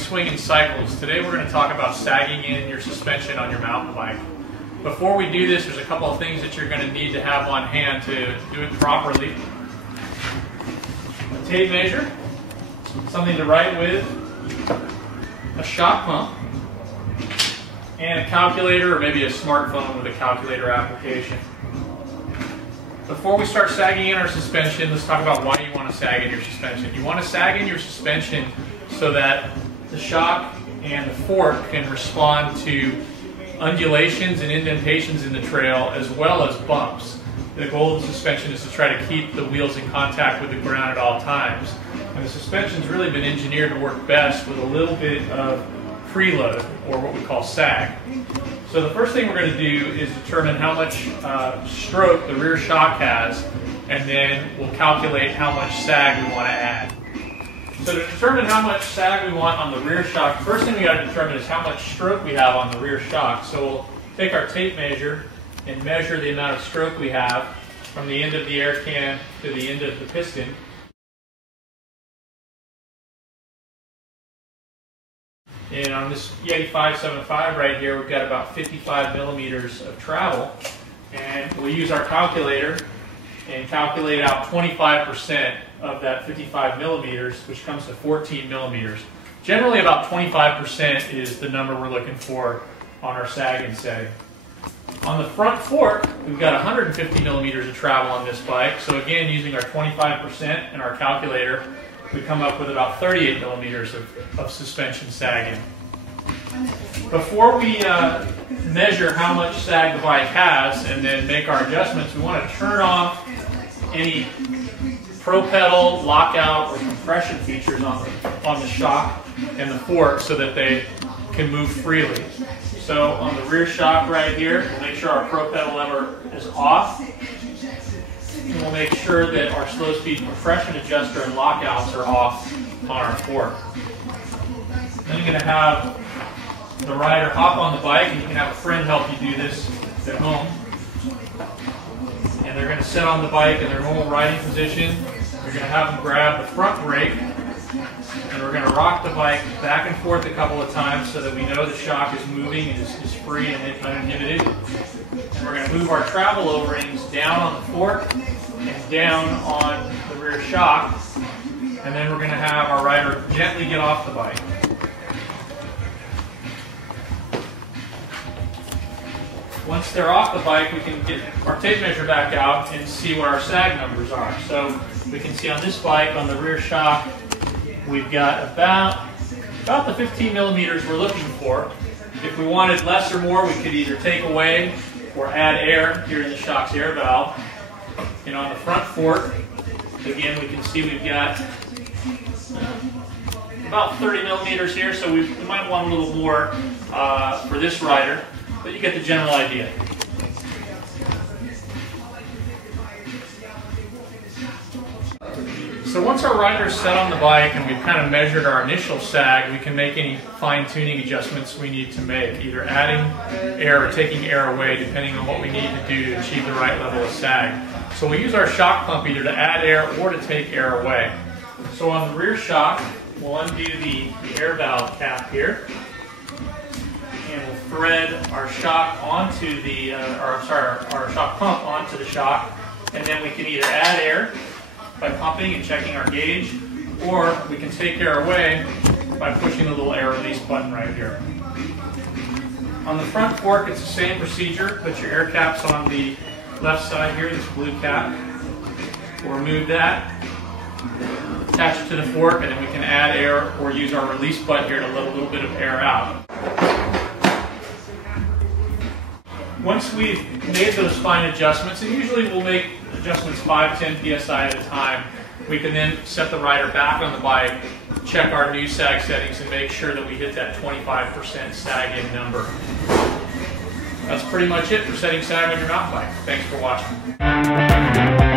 Swingin Cycles. Today we're going to talk about sagging in your suspension on your mountain bike. Before we do this, there's a couple of things that you're going to need to have on hand to do it properly. A tape measure, something to write with, a shock pump, and a calculator or maybe a smartphone with a calculator application. Before we start sagging in our suspension, let's talk about why you want to sag in your suspension. You want to sag in your suspension so that the shock and the fork can respond to undulations and indentations in the trail as well as bumps. The goal of the suspension is to try to keep the wheels in contact with the ground at all times. And the suspension's really been engineered to work best with a little bit of preload, or what we call sag. So the first thing we're going to do is determine how much stroke the rear shock has, and then we'll calculate how much sag we want to add. So to determine how much sag we want on the rear shock, the first thing we got to determine is how much stroke we have on the rear shock. So we'll take our tape measure and measure the amount of stroke we have from the end of the air can to the end of the piston. And on this Yeti 575 right here, we've got about 55 millimeters of travel. And we'll use our calculator and calculate out 25% of that 55 millimeters, which comes to 14 millimeters. Generally, about 25% is the number we're looking for on our sag and setting. On the front fork, we've got 150 millimeters of travel on this bike. So again, using our 25% and our calculator, we come up with about 38 millimeters of suspension sagging. Before we measure how much sag the bike has and then make our adjustments, we want to turn off any pro pedal, lockout, or compression features on the shock and the fork so that they can move freely. So on the rear shock right here, we'll make sure our pro pedal lever is off. And we'll make sure that our slow speed compression adjuster and lockouts are off on our fork. Then you're going to have the rider hop on the bike, and you can have a friend help you do this at home. And they're going to sit on the bike in their normal riding position. You're going to have them grab the front brake, and we're going to rock the bike back and forth a couple of times so that we know the shock is moving and is free and uninhibited. And we're going to move our travel O-rings down on the fork and down on the rear shock, and then we're going to have our rider gently get off the bike. Once they're off the bike, we can get our tape measure back out and see what our sag numbers are. So we can see on this bike, on the rear shock, we've got about the 15 millimeters we're looking for. If we wanted less or more, we could either take away or add air here in the shock's air valve. And on the front fork, again, we can see we've got about 30 millimeters here, so we might want a little more for this rider, but you get the general idea. So once our rider's set on the bike and we've kind of measured our initial sag, we can make any fine-tuning adjustments we need to make, either adding air or taking air away, depending on what we need to do to achieve the right level of sag. So we use our shock pump either to add air or to take air away. So on the rear shock, we'll undo the air valve cap here, and we'll thread our shock onto the, our shock pump onto the shock, and then we can either add air by pumping and checking our gauge, or we can take air away by pushing the little air release button right here. On the front fork, it's the same procedure. Put your air caps on the left side here, this blue cap. We'll remove that, attach it to the fork, and then we can add air or use our release button here to let a little bit of air out. Once we've made those fine adjustments, and usually we'll make adjustments 5-10 psi at a time, we can then set the rider back on the bike, check our new sag settings, and make sure that we hit that 25% sag in number. That's pretty much it for setting sag on your mountain bike. Thanks for watching.